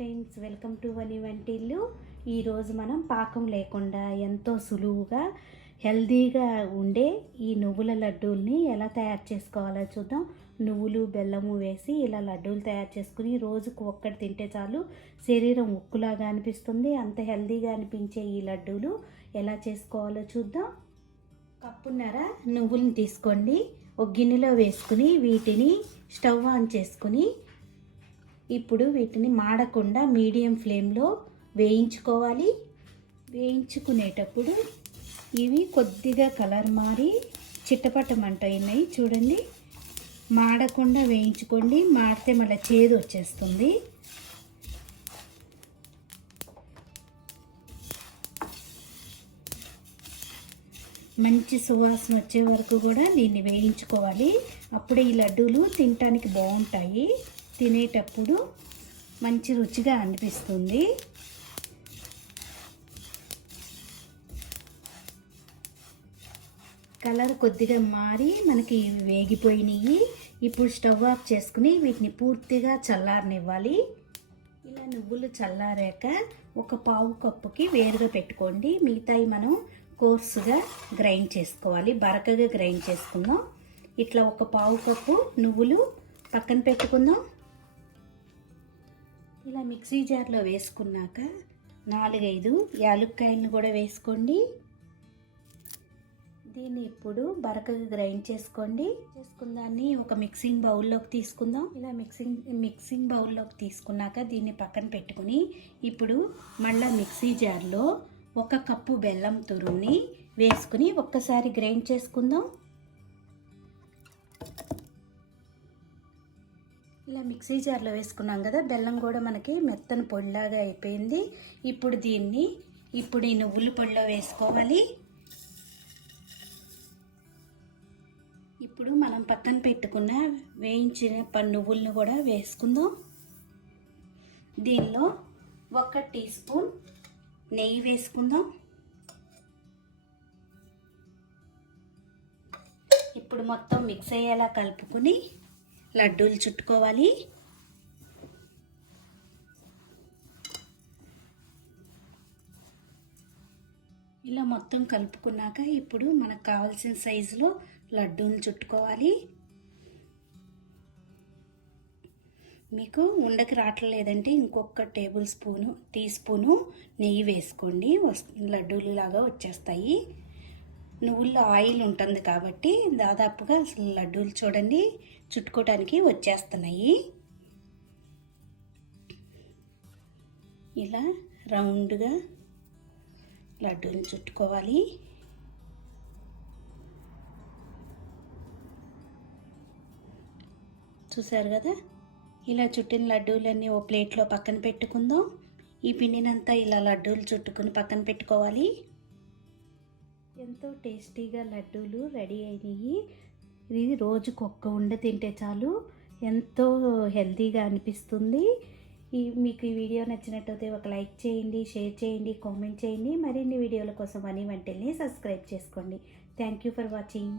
Friends, welcome to వని వంటిల్లు. ఈరోజు మనం పాకం లేకుండా ఎంతో సులువుగా హెల్తీగా ఉండే ఈ నువ్వుల లడ్డూల్ని ఎలా తయారు చేసుకోవాలో చూద్దాం. నువ్వులు బెల్లము వేసి ఇలా లడ్డూలు తయారు చేసుకుని రోజుకు ఒక్కటి తింటే చాలు, శరీరం ఉక్కులాగా అనిపిస్తుంది. అంత హెల్తీగా అనిపించే ఈ లడ్డూలు ఎలా చేసుకోవాలో చూద్దాం. కప్పున్నర నువ్వులను తీసుకోండి. ఒక గిన్నెలో వేసుకుని వీటిని స్టవ్ ఆన్ చేసుకుని ఇప్పుడు వీటిని మాడకుండా మీడియం ఫ్లేమ్లో వేయించుకోవాలి. వేయించుకునేటప్పుడు ఇవి కొద్దిగా కలర్ మారి చిట్టపట్టమంటున్నాయి చూడండి. మాడకుండా వేయించుకోండి, మాడితే మళ్ళీ చేదు వచ్చేస్తుంది. మంచి సువాసన వచ్చే వరకు కూడా దీన్ని వేయించుకోవాలి. అప్పుడే ఈ లడ్డూలు తినటానికి బాగుంటాయి, తినేటప్పుడు మంచి రుచిగా అనిపిస్తుంది. కలర్ కొద్దిగా మారి మనకి వేగిపోయినాయి. ఇప్పుడు స్టవ్ ఆఫ్ చేసుకుని వీటిని పూర్తిగా చల్లారనివ్వాలి. ఇలా నువ్వులు చల్లారాక ఒక పావు కప్పుకి వేరుగా పెట్టుకోండి. మిగతాయి మనం కోర్సుగా గ్రైండ్ చేసుకోవాలి, బరకగా గ్రైండ్ చేసుకుందాం. ఇట్లా ఒక పావు కప్పు నువ్వులు పక్కన పెట్టుకుందాం. ఇలా మిక్సీ జార్లో వేసుకున్నాక 4-5 యాలుక్కాయలను కూడా వేసుకోండి. దీన్ని ఇప్పుడు బరకగా గ్రైండ్ చేసుకోండి. దాన్ని ఒక మిక్సింగ్ బౌల్లోకి తీసుకుందాం. ఇలా మిక్సింగ్ బౌల్లోకి తీసుకున్నాక దీన్ని పక్కన పెట్టుకుని ఇప్పుడు మళ్ళీ మిక్సీ జార్లో 1 కప్పు బెల్లం తురుముని వేసుకుని ఒక్కసారి గ్రైండ్ చేసుకుందాం. ఇలా మిక్సీ జార్లో వేసుకున్నాం కదా, బెల్లం కూడా మనకి మెత్తని పొడిలాగా అయిపోయింది. ఇప్పుడు దీన్ని ఈ నువ్వుల పొడిలో వేసుకోవాలి. ఇప్పుడు మనం పక్కన పెట్టుకున్న వేయించిన నువ్వులను కూడా వేసుకుందాం. దీనిలో 1 టీ స్పూన్ నెయ్యి వేసుకుందాం. ఇప్పుడు మొత్తం మిక్స్ అయ్యేలా కలుపుకొని లడ్డూలు చుట్టుకోవాలి. ఇలా మొత్తం కలుపుకున్నాక ఇప్పుడు మనకు కావాల్సిన సైజులో లడ్డూలు చుట్టుకోవాలి. మీకు ఉండకి రావట్లేదంటే ఇంకొక టీ స్పూను నెయ్యి వేసుకోండి, లడ్డూలు లాగా వచ్చేస్తాయి. నువ్వుల్లో ఆయిల్ ఉంటుంది కాబట్టి దాదాపుగా లడ్డూలు చూడండి చుట్టుకోవడానికి వచ్చేస్తున్నాయి. ఇలా రౌండ్గా లడ్డూలు చుట్టుకోవాలి. చూసారు కదా, ఇలా చుట్టిన లడ్డూలన్నీ ఓ ప్లేట్లో పక్కన పెట్టుకుందాం. ఈ పిండినంతా ఇలా లడ్డూలు చుట్టుకుని పక్కన పెట్టుకోవాలి. ఎంతో టేస్టీగా లడ్డూలు రెడీ అయినాయి. ఇది రోజుకు 1 ఉండ తింటే చాలు, ఎంతో హెల్తీగా అనిపిస్తుంది. మీకు ఈ వీడియో నచ్చినట్టయితే ఒక లైక్ చేయండి, షేర్ చేయండి, కామెంట్ చేయండి. మరిన్ని వీడియోల కోసం వని వంటిల్ని సబ్స్క్రైబ్ చేసుకోండి. Thank you for watching.